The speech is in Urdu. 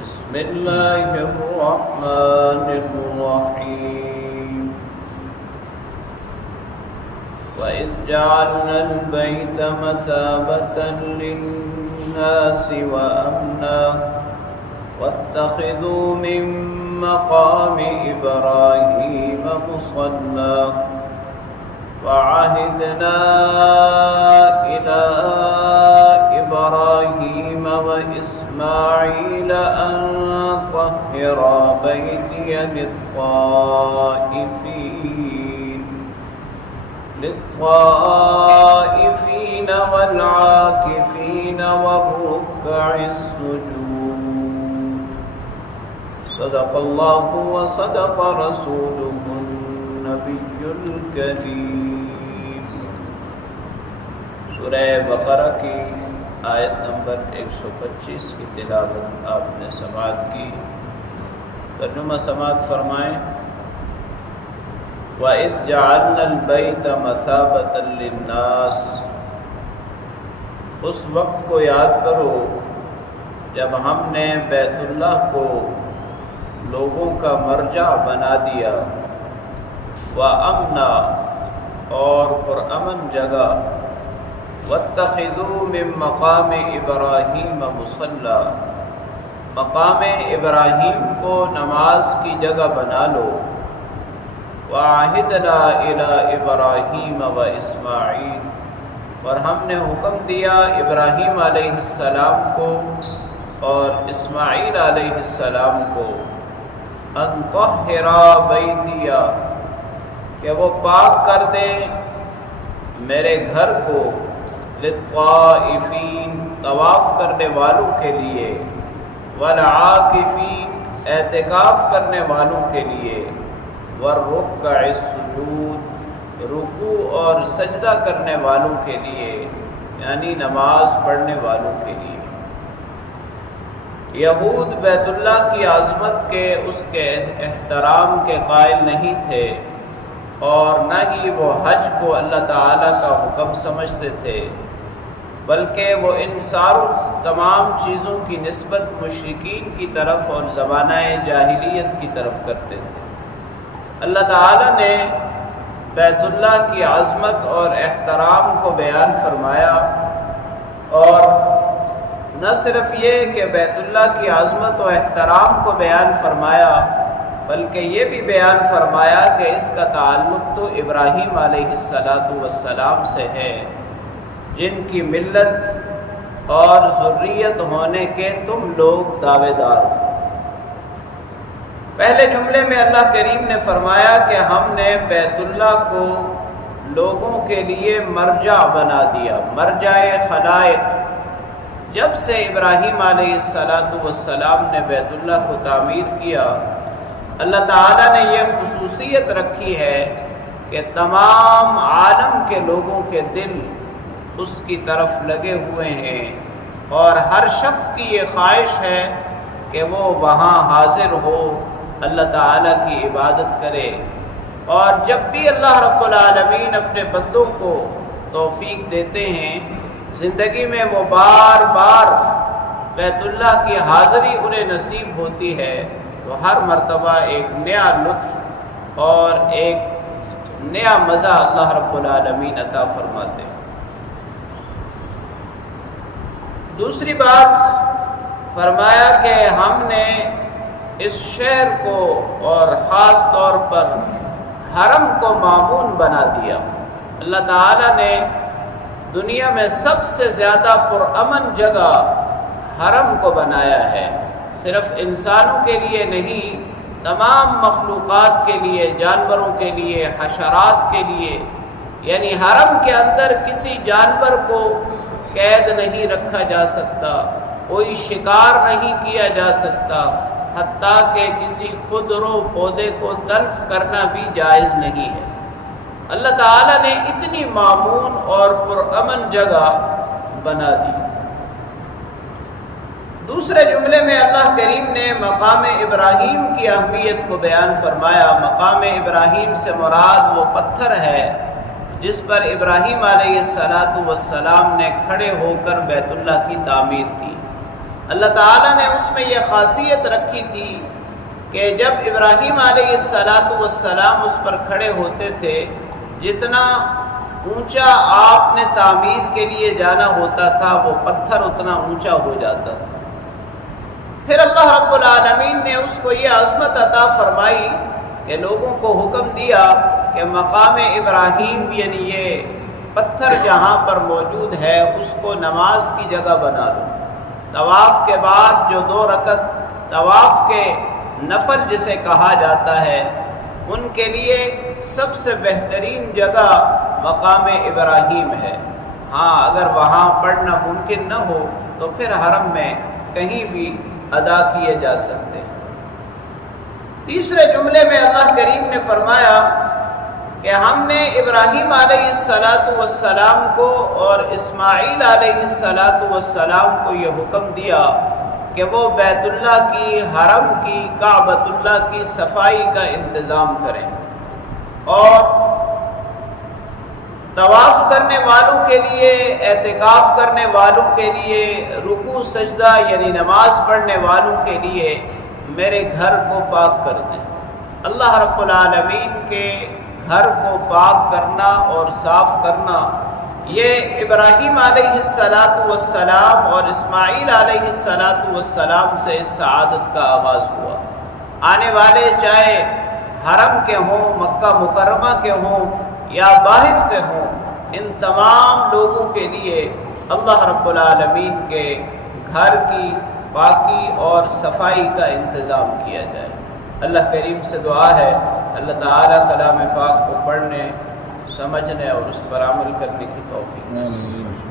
بسم الله الرحمن الرحيم وإذ جعلنا البيت مثابة للناس وأمنا واتخذوا من مقام إبراهيم مصلى وعهدنا إلى إبراهيم وإسماعيل أن طهرا بيتي للطائفين والعاكفين والركع السجود صدق الله وصدق رسوله النبي الكريم۔ سورہ بقرہ کی آیت نمبر 125 کی تلاوت آپ نے سماعت کی۔ ترجمہ سماعت فرمائیں۔ وَإِذْ جَعَلْنَا الْبَيْتَ مَثَابَةً لِلنَّاسِ، اس وقت کو یاد کرو جب ہم نے بیت اللہ کو لوگوں کا مرجع بنا دیا، وَأَمْنًا اور پرامن جگہ، وَاتَّخِذُوا مِن مَقَامِ إِبْرَاهِيمَ مُصَلًّى مقام ابراہیم کو نماز کی جگہ بنا لو، وَعَهِدْنَا إِلَىٰ إِبْرَاهِيمَ وَإِسْمَاعِيلَ اور ہم نے حکم دیا ابراہیم علیہ السلام کو اور اسماعیل علیہ السلام کو، أَن طَهِّرَا بَيْتِيَ کہ وہ پاک کر دیں میرے گھر کو، للطائفین طواف کرنے والوں کے لیے، والعاکفین اعتکاف کرنے والوں کے لیے، والرکع السجود رکوع اور سجدہ کرنے والوں کے لیے، یعنی نماز پڑھنے والوں کے لیے۔ یہود بیت اللہ کی عظمت کے، اس کے احترام کے قائل نہیں تھے، اور نہ ہی وہ حج کو اللہ تعالیٰ کا حکم سمجھتے تھے، بلکہ وہ ان تمام چیزوں کی نسبت مشرکین کی طرف اور زمانہ جاہلیت کی طرف کرتے تھے۔ اللہ تعالیٰ نے بیت اللہ کی عظمت اور احترام کو بیان فرمایا، اور نہ صرف یہ کہ بیت اللہ کی عظمت و احترام کو بیان فرمایا، بلکہ یہ بھی بیان فرمایا کہ اس کا تعلق تو ابراہیم علیہ السلام سے ہے، جن کی ملت اور ذریت ہونے کے تم لوگ دعوے دار ہو۔ پہلے جملے میں اللہ کریم نے فرمایا کہ ہم نے بیت اللہ کو لوگوں کے لیے مرجع بنا دیا، مرجع خلائق۔ جب سے ابراہیم علیہ السلام نے بیت اللہ کو تعمیر کیا، اللہ تعالیٰ نے یہ خصوصیت رکھی ہے کہ تمام عالم کے لوگوں کے دل اس کی طرف لگے ہوئے ہیں، اور ہر شخص کی یہ خواہش ہے کہ وہ وہاں حاضر ہو، اللہ تعالیٰ کی عبادت کرے۔ اور جب بھی اللہ رب العالمین اپنے بندوں کو توفیق دیتے ہیں، زندگی میں وہ بار بار بیت اللہ کی حاضری انہیں نصیب ہوتی ہے، تو ہر مرتبہ ایک نیا لطف اور ایک نیا مزہ اللہ رب العالمین عطا فرماتے ہیں۔ دوسری بات فرمایا کہ ہم نے اس شہر کو اور خاص طور پر حرم کو مامون بنا دیا۔ اللہ تعالیٰ نے دنیا میں سب سے زیادہ پرامن جگہ حرم کو بنایا ہے، صرف انسانوں کے لیے نہیں، تمام مخلوقات کے لیے، جانوروں کے لیے، حشرات کے لیے۔ یعنی حرم کے اندر کسی جانور کو قید نہیں رکھا جا سکتا، کوئی شکار نہیں کیا جا سکتا، حتیٰ کہ کسی خودرو پودے کو تلف کرنا بھی جائز نہیں ہے۔ اللہ تعالیٰ نے اتنی مامون اور پرامن جگہ بنا دی۔ دوسرے جملے میں اللہ کریم نے مقام ابراہیم کی اہمیت کو بیان فرمایا۔ مقام ابراہیم سے مراد وہ پتھر ہے جس پر ابراہیم علیہ السلام نے کھڑے ہو کر بیت اللہ کی تعمیر کی۔ اللہ تعالیٰ نے اس میں یہ خاصیت رکھی تھی کہ جب ابراہیم علیہ السلام اس پر کھڑے ہوتے تھے، جتنا اونچا آپ نے تعمیر کے لیے جانا ہوتا تھا وہ پتھر اتنا اونچا ہو جاتا تھا۔ پھر اللہ رب العالمین نے اس کو یہ عظمت عطا فرمائی کہ لوگوں کو حکم دیا کہ مقام ابراہیم یعنی یہ پتھر جہاں پر موجود ہے اس کو نماز کی جگہ بنا لو۔ طواف کے بعد جو 2 رکعت طواف کے نفل جسے کہا جاتا ہے، ان کے لیے سب سے بہترین جگہ مقام ابراہیم ہے۔ ہاں اگر وہاں پڑھنا ممکن نہ ہو تو پھر حرم میں کہیں بھی ادا کیے جا سکتے ہیں۔ تیسرے جملے میں اللہ کریم نے فرمایا کہ ہم نے ابراہیم علیہ السلام کو اور اسماعیل علیہ السلام کو یہ حکم دیا کہ وہ بیت اللہ کی، حرم کی، کعبۃ اللہ کی صفائی کا انتظام کریں، اور طواف کرنے والوں کے لیے، اعتکاف کرنے والوں کے لیے، رکوع سجدہ یعنی نماز پڑھنے والوں کے لیے میرے گھر کو پاک کر دیں۔ اللہ رب العالمین کے گھر کو پاک کرنا اور صاف کرنا، یہ ابراہیم علیہ السلام اور اسماعیل علیہ السلام سے اس سعادت کا آغاز ہوا۔ آنے والے چاہے حرم کے ہوں، مکہ مکرمہ کے ہوں یا باہر سے ہوں، ان تمام لوگوں کے لیے اللہ رب العالمین کے گھر کی پاکی اور صفائی کا انتظام کیا جائے۔ اللہ کریم سے دعا ہے اللہ تعالیٰ کلام پاک کو پڑھنے، سمجھنے اور اس پر عمل کرنے کی توفیق نصیب فرمائے۔